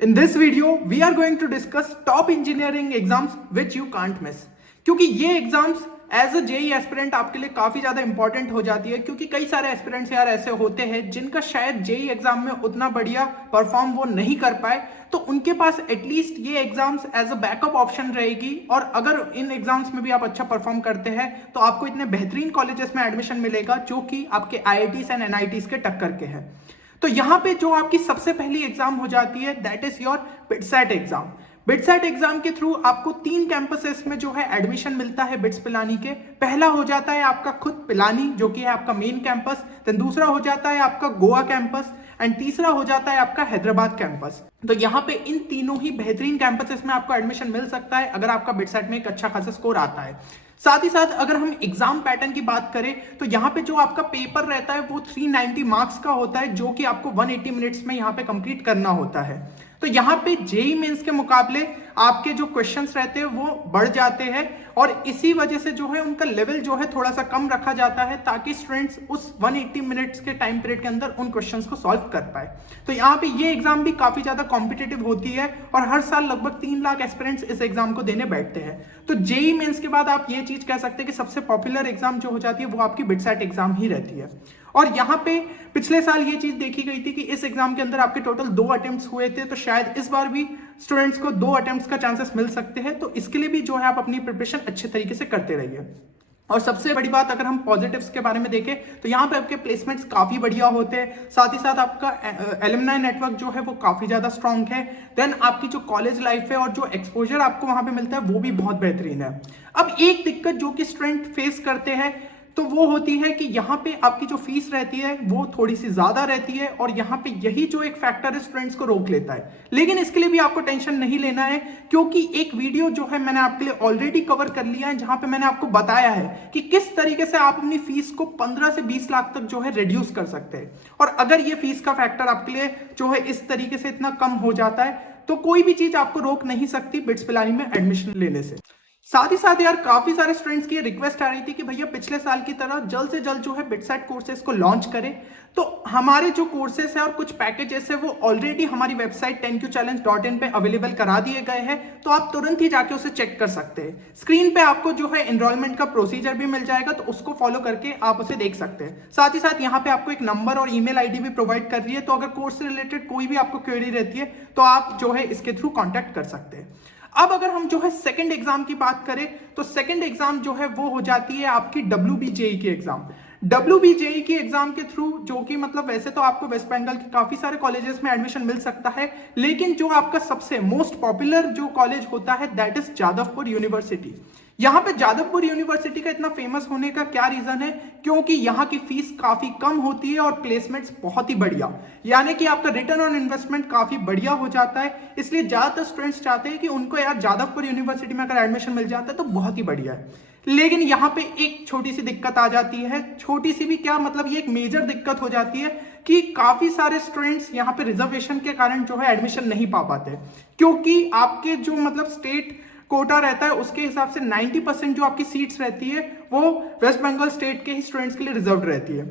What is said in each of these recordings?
In this video, we are going to discuss top engineering exams which you can't miss. क्योंकि ये exams as a JEE aspirant आपके लिए काफी ज्यादा important हो जाती है, क्योंकि कई सारे एस्पिरेंट्स यार ऐसे होते हैं जिनका शायद जेई एग्जाम में उतना बढ़िया परफॉर्म वो नहीं कर पाए, तो उनके पास एटलीस्ट ये exams as a backup option रहेगी। और अगर इन एग्जाम्स में भी आप अच्छा परफॉर्म करते हैं तो आपको इतने बेहतरीन कॉलेजेस में एडमिशन मिलेगा जो कि आपके आईआईटीज एंड एनआईटीज के टक्कर के हैं। तो यहां पे जो आपकी सबसे पहली एग्जाम हो जाती है that is your BITSAT exam. BITSAT exam के थ्रू आपको 3 कैंपसेस में जो है एडमिशन मिलता है बिट्स पिलानी के। पहला हो जाता है आपका खुद पिलानी जो कि है आपका मेन कैंपस, देन दूसरा हो जाता है आपका गोवा कैंपस एंड तीसरा हो जाता है आपका हैदराबाद कैंपस। तो यहाँ पे इन तीनों ही बेहतरीन कैंपसेस में आपको एडमिशन मिल सकता है अगर आपका बिटसैट में एक अच्छा खासा स्कोर आता है। साथ ही साथ अगर हम एग्जाम पैटर्न की बात करें तो यहाँ पे जो आपका पेपर रहता है वो 390 मार्क्स का होता है, जो कि आपको 180 मिनट्स में यहाँ पे कंप्लीट करना होता है। तो यहाँ पे जेई मेंस के मुकाबले आपके जो क्वेश्चंस रहते हैं वो बढ़ जाते हैं और इसी वजह से जो है उनका लेवल जो है थोड़ा सा कम रखा जाता है ताकि स्टूडेंट्स उस 180 मिनट्स के टाइम पीरियड के अंदर उन क्वेश्चंस को सॉल्व कर पाए। तो यहाँ पे ये एग्जाम भी काफी ज्यादा कॉम्पिटेटिव होती है और हर साल लगभग 3 लाख एस्पिरेंट्स इस एग्जाम को देने बैठते हैं। तो जेई मेंस के बाद आप ये चीज कह सकते हैं कि सबसे पॉपुलर एग्जाम जो हो जाती है वो आपकी बिटसैट एग्जाम ही रहती है। और यहाँ पे पिछले साल ये चीज देखी गई थी कि इस एग्जाम के अंदर आपके टोटल 2 अटेम्प्ट्स हुए थे, तो शायद इस बार भी स्टूडेंट्स को 2 अटेम्प्ट्स का चांसेस मिल सकते हैं। तो इसके लिए भी जो है आप अपनी प्रिपरेशन अच्छे तरीके से करते रहिए। और सबसे बड़ी बात अगर हम पॉजिटिव्स के बारे में देखें तो यहाँ पे आपके प्लेसमेंट्स काफी बढ़िया होते हैं, साथ ही साथ आपका एलुमनाई नेटवर्क जो है वो काफी ज्यादा स्ट्रांग है। देन आपकी जो कॉलेज लाइफ है और जो एक्सपोजर आपको वहां पे मिलता है वो भी बहुत बेहतरीन है। अब एक दिक्कत जो कि स्टूडेंट फेस करते हैं तो वो होती है कि यहाँ पे आपकी जो फीस रहती है वो थोड़ी सी ज्यादा रहती है और यहाँ पे यही जो एक फैक्टर है स्टूडेंट्स को रोक लेता है। लेकिन इसके लिए भी आपको टेंशन नहीं लेना है, क्योंकि एक वीडियो जो है मैंने आपके लिए ऑलरेडी कवर कर लिया है जहां पे मैंने आपको बताया है कि किस तरीके से आप अपनी फीस को 15 से 20 लाख तक जो है रिड्यूस कर सकते हैं। और अगर ये फीस का फैक्टर आपके लिए जो है इस तरीके से इतना कम हो जाता है तो कोई भी चीज आपको रोक नहीं सकती बिट्स पिलानी में एडमिशन लेने से। साथ ही साथ यार काफी सारे स्टूडेंट्स की रिक्वेस्ट आ रही थी कि भैया पिछले साल की तरह जल्द से जल्द जो है बिटसैट कोर्सेज को लॉन्च करें। तो हमारे जो कोर्सेज है और कुछ पैकेजेस है वो ऑलरेडी हमारी वेबसाइट 10qchallenge.in पे अवेलेबल करा दिए गए हैं, तो आप तुरंत ही जाके उसे चेक कर सकते हैं। स्क्रीन पे आपको जो है एनरोलमेंट का प्रोसीजर भी मिल जाएगा, तो उसको फॉलो करके आप उसे देख सकते हैं। साथ ही साथ यहाँ पे आपको एक नंबर और ईमेल आईडी भी प्रोवाइड कर रही है, तो अगर कोर्स से रिलेटेड कोई भी आपको क्वेरी रहती है तो आप जो है इसके थ्रू कॉन्टेक्ट कर सकते हैं। अब अगर हम जो है सेकंड एग्जाम की बात करें तो सेकंड एग्जाम जो है वो हो जाती है आपकी WBJE की एग्जाम। WBJE की एग्जाम के थ्रू जो कि मतलब वैसे तो आपको वेस्ट बंगाल के काफी सारे कॉलेजेस में एडमिशन मिल सकता है, लेकिन जो आपका सबसे मोस्ट पॉपुलर जो कॉलेज होता है दैट इज जादवपुर यूनिवर्सिटी। यहाँ पे जादवपुर यूनिवर्सिटी का इतना फेमस होने का क्या रीजन है, क्योंकि यहाँ की फीस काफी कम होती है और प्लेसमेंट्स बहुत ही बढ़िया, यानी कि आपका रिटर्न ऑन इन्वेस्टमेंट काफी बढ़िया हो जाता है। इसलिए ज्यादातर स्टूडेंट्स चाहते हैं कि उनको यार जादवपुर यूनिवर्सिटी में अगर एडमिशन मिल जाता है तो बहुत ही बढ़िया है। लेकिन यहाँ पे एक छोटी सी दिक्कत आ जाती है, छोटी सी भी क्या मतलब ये एक मेजर दिक्कत हो जाती है कि काफी सारे स्टूडेंट्स यहाँ पे रिजर्वेशन के कारण जो है एडमिशन नहीं पा पाते, क्योंकि आपके जो मतलब स्टेट कोटा रहता है उसके हिसाब से 90% जो आपकी सीट्स रहती है वो वेस्ट बंगाल स्टेट के ही स्टूडेंट्स के लिए रिजर्व रहती है।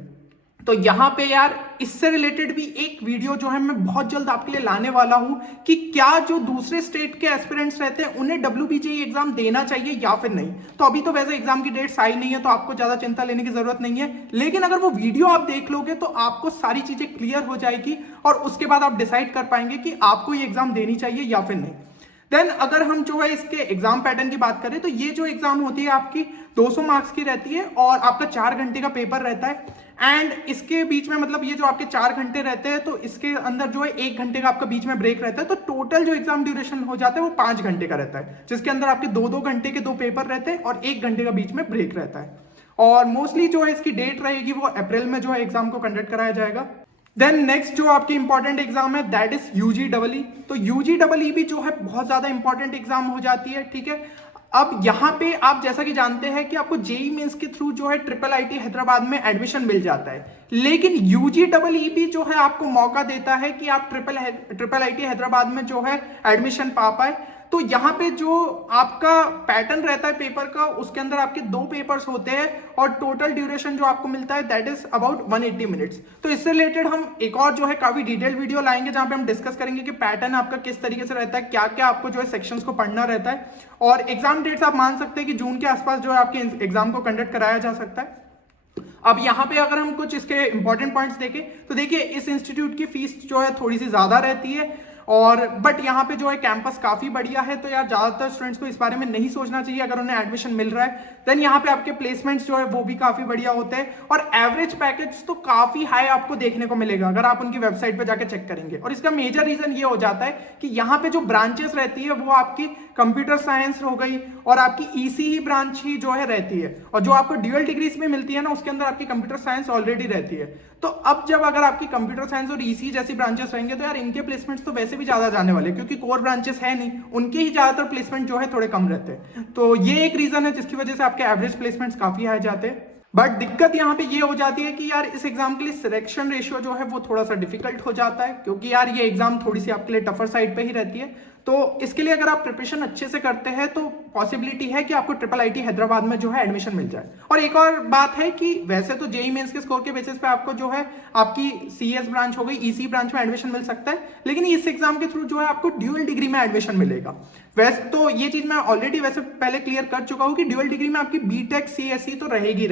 तो यहाँ पे यार इससे रिलेटेड भी एक वीडियो जो है मैं बहुत जल्द आपके लिए लाने वाला हूं कि क्या जो दूसरे स्टेट के एस्पिरेंट्स रहते हैं उन्हें WBJE एग्जाम देना चाहिए या फिर नहीं। तो अभी तो वैसे एग्जाम की डेट्स आई नहीं है तो आपको ज्यादा चिंता लेने की जरूरत नहीं है, लेकिन अगर वो वीडियो आप देख लोगे तो आपको सारी चीजें क्लियर हो जाएगी और उसके बाद आप डिसाइड कर पाएंगे कि आपको ये एग्जाम देनी चाहिए या फिर नहीं। देन अगर हम जो है इसके एग्जाम पैटर्न की बात करें तो ये जो एग्जाम होती है आपकी 200 मार्क्स की रहती है और आपका 4 घंटे का पेपर रहता है। एंड इसके बीच में मतलब ये जो आपके 4 घंटे रहते हैं तो इसके अंदर जो है 1 घंटे का आपका बीच में ब्रेक रहता है, तो टोटल जो एग्जाम ड्यूरेशन हो जाता है वो 5 घंटे का रहता है, जिसके अंदर आपके 2-2 घंटे के 2 पेपर रहते हैं और 1 घंटे का बीच में ब्रेक रहता है। और मोस्टली जो है इसकी डेट रहेगी वो अप्रैल में जो है एग्जाम को कंडक्ट कराया जाएगा। देन नेक्स्ट जो आपकी इंपॉर्टेंट एग्जाम है दैट इज UGEE। तो UGEE भी जो है बहुत ज्यादा इंपॉर्टेंट एग्जाम हो जाती है, ठीक है। अब यहाँ पे आप जैसा कि जानते हैं कि आपको जेई मेंस के थ्रू जो है IIIT हैदराबाद में एडमिशन मिल जाता है, लेकिन UGEE भी जो है आपको मौका देता है कि आप IIIT हैदराबाद में जो है एडमिशन पा पाए। तो यहाँ पे जो आपका पैटर्न रहता है पेपर का, उसके अंदर आपके 2 पेपर्स होते हैं और टोटल ड्यूरेशन जो आपको मिलता है दैट इज अबाउट 180 मिनट्स। तो इससे रिलेटेड हम एक और जो है काफी डिटेल वीडियो लाएंगे जहां पे हम डिस्कस करेंगे कि पैटर्न आपका किस तरीके से रहता है, क्या क्या आपको जो है सेक्शंस को पढ़ना रहता है, और एग्जाम डेट्स आप मान सकते हैं कि जून के आसपास जो है आपके एग्जाम को कंडक्ट कराया जा सकता है। अब यहाँ पे अगर हम कुछ इसके इंपॉर्टेंट पॉइंट्स देखें तो देखिए इस इंस्टीट्यूट की फीस जो है थोड़ी सी ज्यादा रहती है, और बट यहाँ पे जो है कैंपस काफी बढ़िया है, तो यार ज्यादातर स्टूडेंट्स को इस बारे में नहीं सोचना चाहिए अगर उन्हें एडमिशन मिल रहा है। देन यहाँ पे आपके प्लेसमेंट्स जो है वो भी काफी बढ़िया होते हैं, और एवरेज पैकेज तो काफी हाई आपको देखने को मिलेगा अगर आप उनकी वेबसाइट पे जाके चेक करेंगे। और इसका मेजर रीजन ये हो जाता है कि यहाँ पे जो ब्रांचेस रहती है वो आपकी कंप्यूटर साइंस हो गई और आपकी ईसी ही ब्रांच ही जो है रहती है, और जो आपको ड्यूअल डिग्रीज में मिलती है ना उसके अंदर आपकी कंप्यूटर साइंस ऑलरेडी रहती है। तो अब जब अगर आपकी कंप्यूटर साइंस और ईसी जैसी ब्रांचेस रहेंगे तो यार इनके प्लेसमेंट्स तो वैसे भी ज्यादा जाने वाले, क्योंकि कोर ब्रांचेस है नहीं, उनके ही ज्यादातर प्लेसमेंट जो है थोड़े कम रहते हैं। तो ये एक रीजन है जिसकी वजह से आपके एवरेज प्लेसमेंट्स काफी हाई जाते हैं। बट दिक्कत यहाँ पे ये हो जाती है कि यार इस एग्जाम के लिए सिलेक्शन रेशियो जो है वो थोड़ा सा डिफिकल्ट हो जाता है, क्योंकि यार ये एग्जाम थोड़ी सी आपके लिए टफर साइड पे ही रहती है। तो इसके लिए अगर आप प्रिपरेशन अच्छे से करते हैं तो पॉसिबिलिटी है कि आपको IIIT हैदराबाद में जो है एडमिशन मिल जाए। और एक और बात है कि वैसे तो जेईई मेंस के स्कोर के बेसिस पे आपको जो है आपकी सीएस ब्रांच हो गई, ईसी ब्रांच में एडमिशन मिल सकता है, लेकिन इस एग्जाम के थ्रू जो है आपको ड्यूअल डिग्री में एडमिशन मिलेगा। वैसे तो ये चीज मैं ऑलरेडी वैसे पहले क्लियर कर चुका हूं कि ड्यूअल डिग्री में आपकी बीटेक सीएसई तो रहेगी,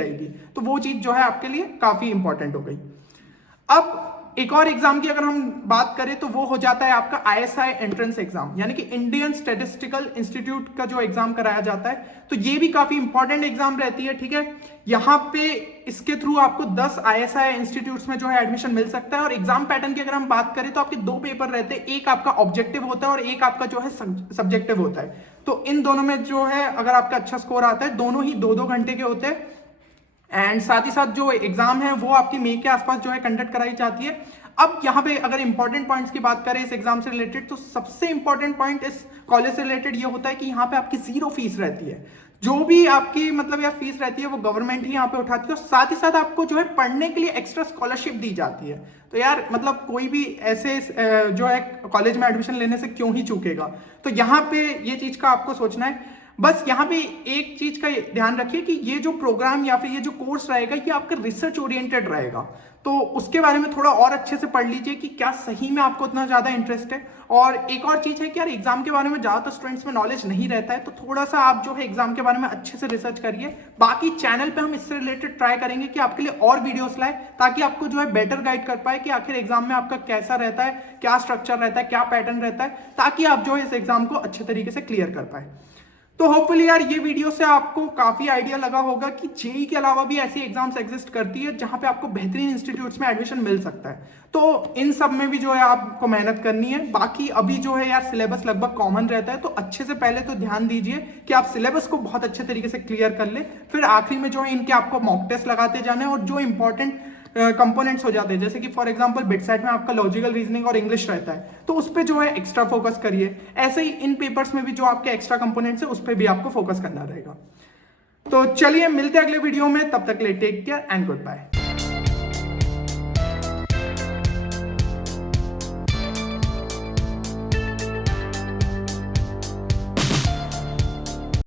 तो वो चीज जो है आपके लिए काफी इंपॉर्टेंट हो गई। अब एक और एग्जाम की अगर हम बात करें तो वो हो जाता है आपका ISI एंट्रेंस एग्जाम, यानी कि इंडियन स्टैटिस्टिकल इंस्टीट्यूट का जो एग्जाम कराया जाता है। तो ये भी काफी इंपॉर्टेंट एग्जाम रहती है, ठीक है। यहाँ पे इसके थ्रू आपको 10 ISI इंस्टीट्यूट्स में जो है एडमिशन मिल सकता है। और एग्जाम पैटर्न की अगर हम बात करें तो आपके 2 पेपर रहते हैं, एक आपका ऑब्जेक्टिव होता है और एक आपका जो है सब्जेक्टिव होता है। तो इन दोनों में जो है अगर आपका अच्छा स्कोर आता है, दोनों ही 2-2 घंटे के होते हैं, एंड साथ ही साथ जो एग्जाम है वो आपकी मई के आसपास जो है कंडक्ट कराई जाती है। अब यहाँ पे अगर इंपॉर्टेंट पॉइंट्स की बात करें इस एग्जाम से रिलेटेड, तो सबसे इंपॉर्टेंट पॉइंट इस कॉलेज से रिलेटेड ये होता है कि यहाँ पे आपकी 0 फीस रहती है। जो भी आपकी मतलब यार फीस रहती है वो गवर्नमेंट ही यहाँ पे उठाती है, और साथ ही साथ आपको जो है पढ़ने के लिए एक्स्ट्रा स्कॉलरशिप दी जाती है। तो यार मतलब कोई भी ऐसे जो है कॉलेज में एडमिशन लेने से क्यों ही चूकेगा। तो यहाँ पे ये चीज का आपको सोचना है। बस यहाँ पे एक चीज का ध्यान रखिए कि ये जो प्रोग्राम या फिर ये जो कोर्स रहेगा ये आपका रिसर्च ओरिएंटेड रहेगा, तो उसके बारे में थोड़ा और अच्छे से पढ़ लीजिए कि क्या सही में आपको इतना ज्यादा इंटरेस्ट है। और एक और चीज है कि यार एग्जाम के बारे में ज्यादातर स्टूडेंट्स में नॉलेज नहीं रहता है, तो थोड़ा सा आप जो है एग्जाम के बारे में अच्छे से रिसर्च करिए। बाकी चैनल पे हम इससे रिलेटेड ट्राई करेंगे कि आपके लिए और वीडियोस लाए, ताकि आपको जो है बेटर गाइड कर पाए कि आखिर एग्जाम में आपका कैसा रहता है, क्या स्ट्रक्चर रहता है, क्या पैटर्न रहता है, ताकि आप जो है इस एग्जाम को अच्छे तरीके से क्लियर कर पाए। तो होपफुली यार ये वीडियो से आपको काफी आइडिया लगा होगा कि जेईई के अलावा भी ऐसी एग्जाम्स एग्जिस्ट करती है जहां पे आपको बेहतरीन इंस्टीट्यूट्स में एडमिशन मिल सकता है। तो इन सब में भी जो है आपको मेहनत करनी है। बाकी अभी जो है यार सिलेबस लगभग कॉमन रहता है, तो अच्छे से पहले तो ध्यान दीजिए कि आप सिलेबस को बहुत अच्छे तरीके से क्लियर कर ले, फिर आखिरी में जो है इनके आपको मॉक टेस्ट लगाते जाने, और जो इंपॉर्टेंट कंपोनेंट्स हो जाते हैं जैसे कि फॉर एग्जांपल बिटसेट में आपका लॉजिकल रीजनिंग और इंग्लिश रहता है, तो उस पे जो है एक्स्ट्रा फोकस करिए। ऐसे ही इन पेपर्स में भी जो आपके एक्स्ट्रा कंपोनेंट्स है उस पे भी आपको फोकस करना रहेगा। तो चलिए मिलते हैं अगले वीडियो में, तब तक के लिए take care and good bye.